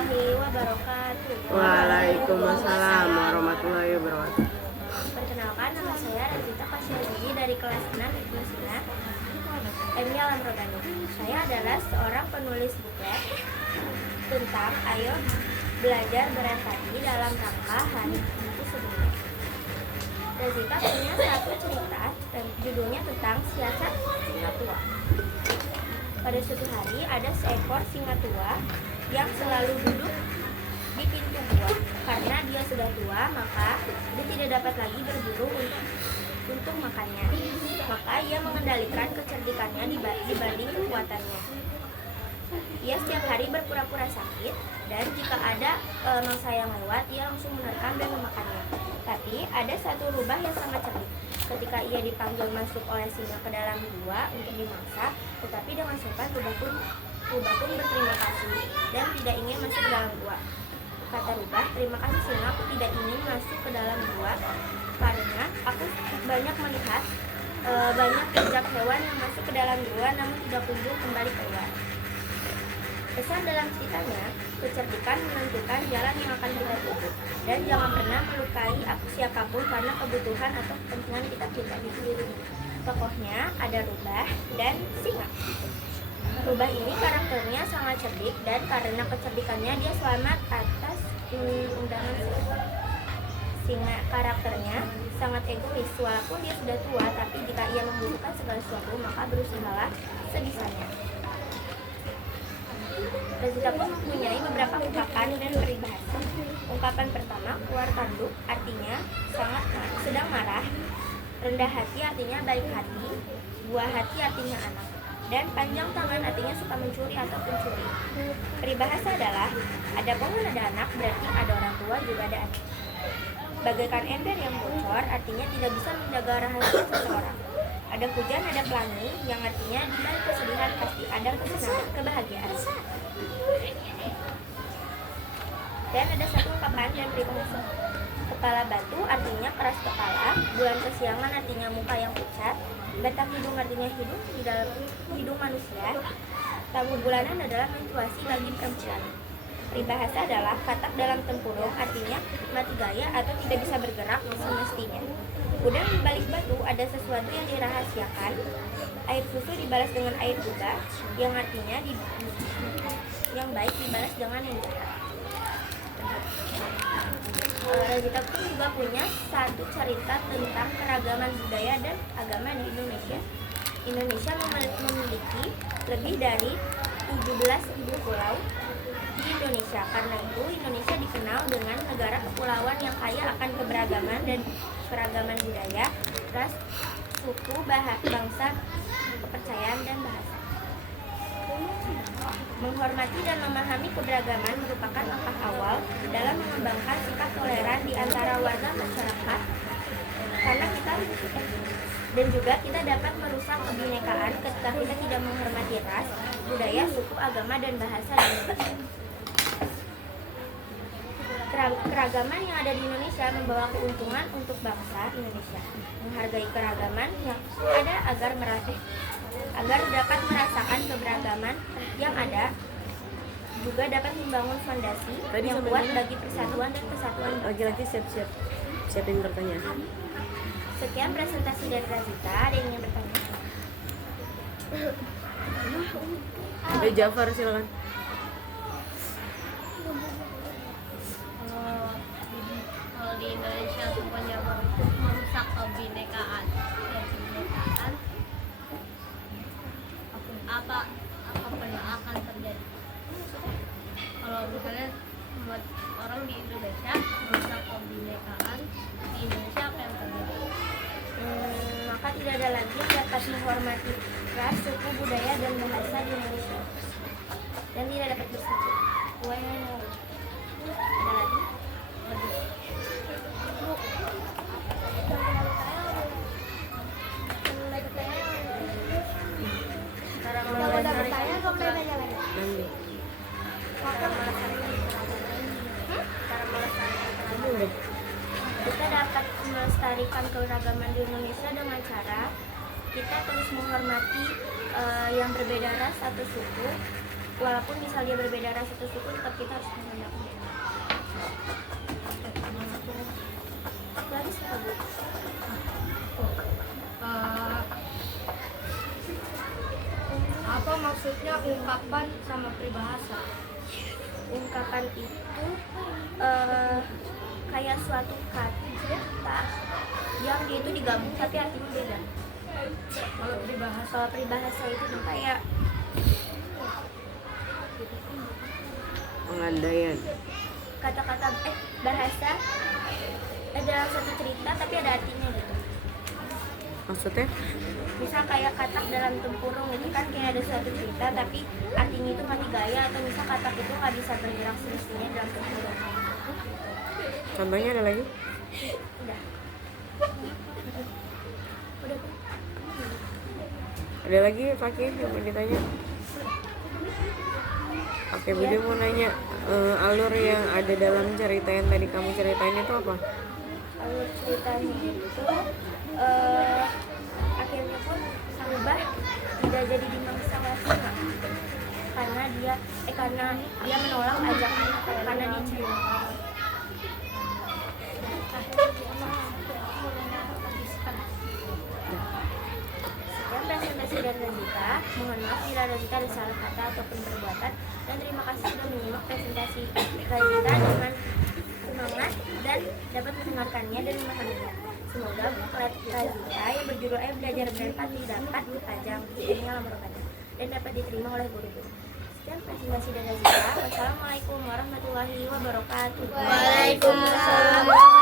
warahmatullahi wabarakatuh. Waalaikumsalam warahmatullahi wabarakatuh. Perkenalkan, nama saya Razita Kasyadi dari kelas 6 Ibnu Sina Emil Amrodani. Saya adalah seorang penulis buku tentang Ayo Belajar Berempati dalam rangka Hari Ibu Sedunia. Razita punya satu cerita dan judulnya tentang siasat singa tua. Pada suatu hari ada seekor singa tua yang selalu duduk di pintu gua. Karena dia sudah tua, maka dia tidak dapat lagi berburu untuk makannya. Maka ia mengendalikan kecerdikannya dibanding kekuatannya. Ia setiap hari berpura-pura sakit, dan jika ada mangsa yang lewat, ia langsung menerkam dan memakannya. Tapi ada satu rubah yang sangat cerdik. Ketika ia dipanggil masuk oleh singa ke dalam gua untuk dimangsa, tetapi dengan sopan rubah pun berterima kasih dan tidak ingin masuk ke dalam gua. Kata rubah, "Terima kasih singa, aku tidak ingin masuk ke dalam gua karena aku banyak melihat banyak jejak hewan yang masuk ke dalam gua namun tidak kunjung kembali keluar." Pesan dalam ceritanya, kecerdikan menentukan jalan yang akan kita tuju, dan jangan pernah melukai siapapun karena kebutuhan atau kepentingan kita pribadi sendiri. Tokohnya ada rubah dan singa. Rubah ini karakternya sangat cerdik, dan karena kecerdikannya dia selamat atas undangan singa. Karakternya sangat egois, walaupun dia sudah tua, tapi jika ia membutuhkan segala sesuatu maka berusahalah sebisanya. Razita pun mempunyai beberapa ungkapan dan peribahasa. Ungkapan pertama, keluar tanduk, artinya sedang marah. Rendah hati artinya baik hati. Buah hati artinya anak. Dan panjang tangan artinya suka mencuri atau pencuri. Peribahasa adalah, ada pohon ada anak, berarti ada orang tua juga ada anak. Bagaikan ember yang bocor, artinya tidak bisa menjaga rahasia seseorang. Ada hujan, ada pelangi, yang artinya di balik kesedihan pasti ada kesenangan, kebahagiaan. Dan ada satu ungkapan dan peribahasa. Kepala batu artinya keras kepala. Bulan kesiangan artinya muka yang pucat. Batang hidung artinya hidung di dalam hidung manusia. Tamu bulanan adalah menstruasi bagi perempuan. Peribahasa adalah katak dalam tempurung, artinya mati gaya atau tidak bisa bergerak semestinya. Udang di balik batu, ada sesuatu yang dirahasiakan. Air susu dibalas dengan air juga, yang artinya yang baik dibalas dengan yang jahat. Razita pun juga punya satu cerita tentang keragaman budaya dan agama di Indonesia. Indonesia memiliki lebih dari 17.000 pulau di Indonesia. Karena itu Indonesia dikenal dengan negara kepulauan yang kaya akan keberagaman dan keragaman budaya, ras, suku, bangsa, kepercayaan, dan bahasa. Menghormati dan memahami keberagaman merupakan langkah awal dalam mengembangkan sikap toleran di antara warga masyarakat, karena dan juga kita dapat merusak kebinekaan ketika kita tidak menghormati ras, budaya, suku, agama, dan bahasa dan negara. Keragaman yang ada di Indonesia membawa keuntungan untuk bangsa Indonesia. Menghargai keragaman yang ada agar dapat merasakan keberagaman yang ada, juga dapat membangun fondasi yang kuat bagi persatuan dan kesatuan. Lagi-lagi siapin pertanyaan. Sekian presentasi dari Razita. Ada yang ingin bertanya? Jafar, silakan. Kalau di Indonesia semuanya merusak kebinekaan, apa yang akan terjadi? Kalau misalnya orang di Indonesia merusak kebinekaan di Indonesia, apa yang terjadi? Maka tidak ada lagi yang dapat menghormati ras, suku, budaya, dan bahasa di Indonesia, dan tidak dapat bersatu. Ada lagi? Kita dapat melestarikan keberagaman di Indonesia dengan cara kita terus menghormati yang berbeda ras atau suku, walaupun misal dia berbeda ras atau suku, tetap kita harus menghormati. Lagi siapa, Bu? Apa maksudnya ungkapan sama peribahasa? Ungkapan itu kayak suatu kata yang dia itu digabung tapi artinya beda. Kalau peribahasa itu tuh kayak Pengandaian. kata-kata bahasa dalam satu cerita tapi ada artinya gitu. Maksudnya? Misal kayak katak dalam tempurung itu kan kayak ada suatu cerita tapi artinya itu mati gaya, atau misal katak itu nggak bisa bergerak semestinya dalam tempurung. Contohnya ada lagi? Udah. Udah. Ada lagi Fakih yang mau ditanya? Oke, Budi mau nanya, alur yang ada dalam cerita yang tadi kamu ceritain itu apa? Alur ceritanya itu akhirnya pun sang bah tidak jadi dimangsa Wasila karena dia menolak ajakan karena dicuri. Sekian presentasi dari Razita. Mohon maaf bila Razita ada salah kata ataupun perbuatan, dan terima kasih sudah menyimak presentasi Razita dengan semangat dan dapat mendengarkannya dan memahaminya. Semoga buku Razita yang berjudul Belajar Berempati dapat dipajang di alam Rokata dan dapat diterima oleh guru-guru. Sekian presentasi dari Razita. Wassalamualaikum warahmatullahi wabarakatuh. Waalaikumsalam.